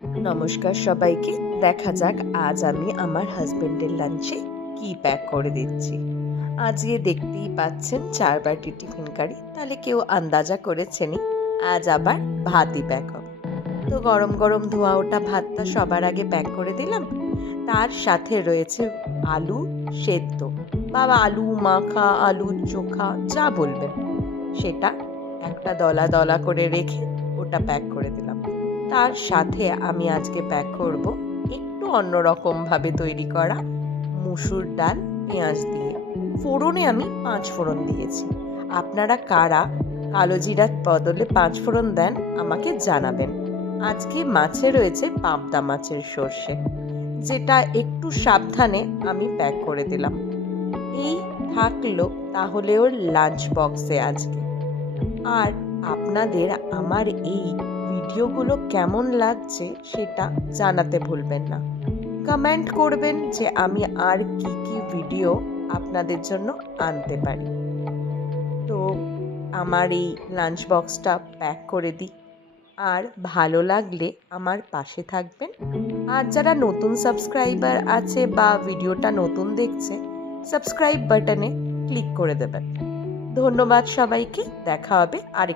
নমস্কার সবাইকে। দেখা যাক আজ আমি আমার হাজবেন্ডের লাঞ্চে কি প্যাক করে দিচ্ছি। আজকে দেখতেই পাচ্ছেন 4 বাটি টিফিন কারি, তাহলে কেউ আন্দাজা করেছেনই আজ আবার ভাতই প্যাক হবে। তো গরম গরম ধোয়া ওঠা ভাতটা সবার আগে প্যাক করে দিলাম। তার সাথে রয়েছে আলু সেদ্ধ বা আলু মাখা, আলু চোখা, যা বলবেন সেটা একটা দলা দলা করে রেখে ওটা প্যাক করে দিলাম। তার সাথে আমি আজকে প্যাক করব একটু অন্যরকম ভাবে তৈরি করা মুসুর ডাল পেঁয়াজ দিয়ে। ফোড়নে আমি 5 ফোড়ন দিয়েছি। আপনারা কারা কালো জিরার বদলে 5 ফোড়ন দেন আমাকে জানাবেন। আজকে মাছে রয়েছে পাবদা মাছের সর্ষে, যেটা একটু সাবধানে আমি প্যাক করে দিলাম। এই থাকলো তাহলে ওর লাঞ্চ বক্সে আজকে। আর আপনাদের আমার এই ভিডিওগুলো কেমন লাগছে সেটা জানাতে ভুলবেন না। কমেন্ট করবেন যে আমি আর কি কি ভিডিও আপনাদের জন্য আনতে পারি। তো আমার এই লাঞ্চ বক্সটা প্যাক করে দিই। আর ভালো লাগলে আমার পাশে থাকবেন। আর যারা নতুন সাবস্ক্রাইবার আছে বা ভিডিওটা নতুন দেখছে, সাবস্ক্রাইব বাটনে ক্লিক করে দেবেন। ধন্যবাদ সবাইকে। দেখা হবে আরেকটা